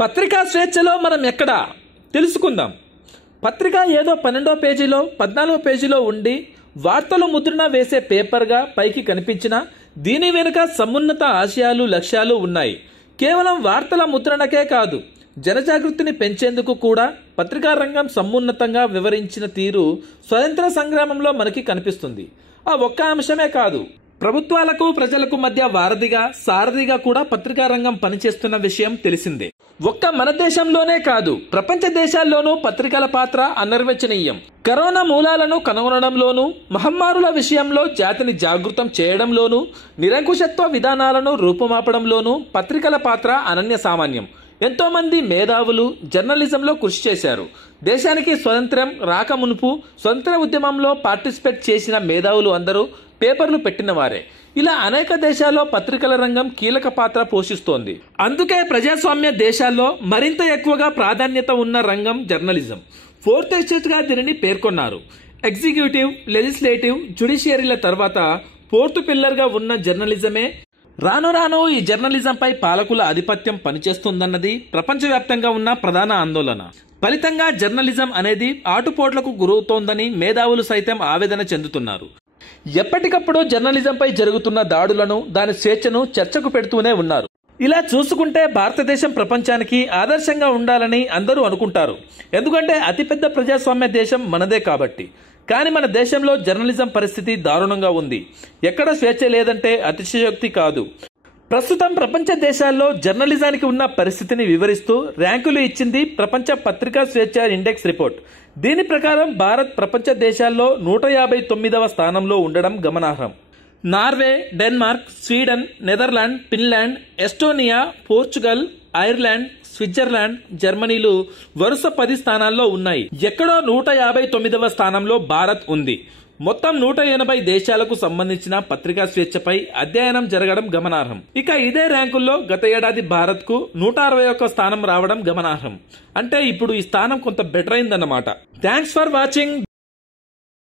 పత్రికా స్వేచ్ఛలో మనం ఎక్కడ తెలుసుకుందాం. పత్రిక ఏదో 12వ పేజీలో 14వ పేజీలో ఉండి వార్తలు ముద్రణ వేసే పేపర్గా పైకి కనిపించినా దీని వెనుక సమున్నత ఆశయాలు లక్ష్యాలు ఉన్నాయి. కేవలం వార్తల ముద్రణకే కాదు, జనజాగృతిని పెంచేందుకు కూడా పత్రికా రంగం సమున్నతంగా వివరించిన తీరు స్వతంత్ర సంగ్రామంలో మనకి కనిపిస్తుంది. ఆ ఒక్క అంశమే కాదు, ప్రభుత్వాలకు ప్రజలకు మధ్య వారధిగా సారథిగా కూడా పత్రికా రంగం పనిచేస్తున్న విషయం తెలిసిందే. ఒక్క మన దేశంలోనే కాదు, ప్రపంచ దేశాల్లోనూ పత్రికల పాత్ర అనిర్వచనీయం. కరోనా మూలాలను కనుగొనడంలోనూ, మహమ్మారుల విషయంలో జాతిని జాగృతం చేయడంలోనూ, నిరంకుశత్వ విధానాలను రూపుమాపడంలోనూ పత్రికల పాత్ర అనన్య సామాన్యం. ఎంతో మంది మేధావులు జర్నలిజంలో కృషి చేశారు. దేశానికి స్వతంత్రం రాకమునుపు స్వతంత్ర ఉద్యమంలో పార్టిసిపేట్ చేసిన మేధావులు అందరూ పేపర్లు పెట్టినవారే. ఇలా అనేక దేశాల్లో పత్రికల రంగం కీలక పాత్ర పోషిస్తోంది. అందుకే ప్రజాస్వామ్య దేశాల్లో మరింత ఎక్కువగా ప్రాధాన్యత ఉన్న రంగం జర్నలిజం. ఫోర్త్ ఎస్టేట్ గా దీనిని పేర్కొన్నారు. ఎగ్జిక్యూటివ్, లెజిస్లేటివ్, జ్యుడిషియరీల తర్వాత ఫోర్త్ పిల్లర్ గా ఉన్న జర్నలిజమే. రాను రాను ఈ జర్నలిజంపై పాలకుల ఆధిపత్యం పనిచేస్తుందన్నది ప్రపంచవ్యాప్తంగా ఉన్న ప్రధాన ఆందోళన. ఫలితంగా జర్నలిజం అనేది ఆటుపోట్లకు గురవుతోందని మేధావులు సైతం ఆవేదన చెందుతున్నారు. ఎప్పటికప్పుడు జర్నలిజంపై జరుగుతున్న దాడులను, దాని స్వేచ్ఛను చర్చకు పెడుతూనే ఉన్నారు. ఇలా చూసుకుంటే భారతదేశం ప్రపంచానికి ఆదర్శంగా ఉండాలని అందరూ అనుకుంటారు. ఎందుకంటే అతిపెద్ద ప్రజాస్వామ్య దేశం మనదే కాబట్టి. కానీ మన దేశంలో జర్నలిజం పరిస్థితి దారుణంగా ఉంది. ఎక్కడ స్వేచ్ఛ లేదంటే అతిశయోక్తి కాదు. ప్రస్తుతం ప్రపంచ దేశాల్లో జర్నలిజానికి ఉన్న పరిస్థితిని వివరిస్తూ ర్యాంకులు ఇచ్చింది ప్రపంచ పత్రికా స్వేచ్ఛ ఇండెక్స్ రిపోర్ట్. దీని ప్రకారం భారత్ ప్రపంచ దేశాల్లో 159వ స్థానంలో ఉండడం గమనార్హం. Norway, Denmark, Sweden, Netherland, Finland, Estonia, Portugal, Ireland, Switzerland, జర్మనీలు వరుస 10 స్థానాల్లో ఉన్నాయి. ఎక్కడో 159వ స్థానంలో భారత్ ఉంది. మొత్తం 180 దేశాలకు సంబంధించిన పత్రికా స్వేచ్ఛపై అధ్యయనం జరగడం గమనార్హం. ఇక ఇదే ర్యాంకుల్లో గత ఏడాది భారత్ కు 161వ స్థానం రావడం గమనార్హం. అంటే ఇప్పుడు ఈ స్థానం కొంత బెటర్ అయిందన్నమాట. Thanks for watching.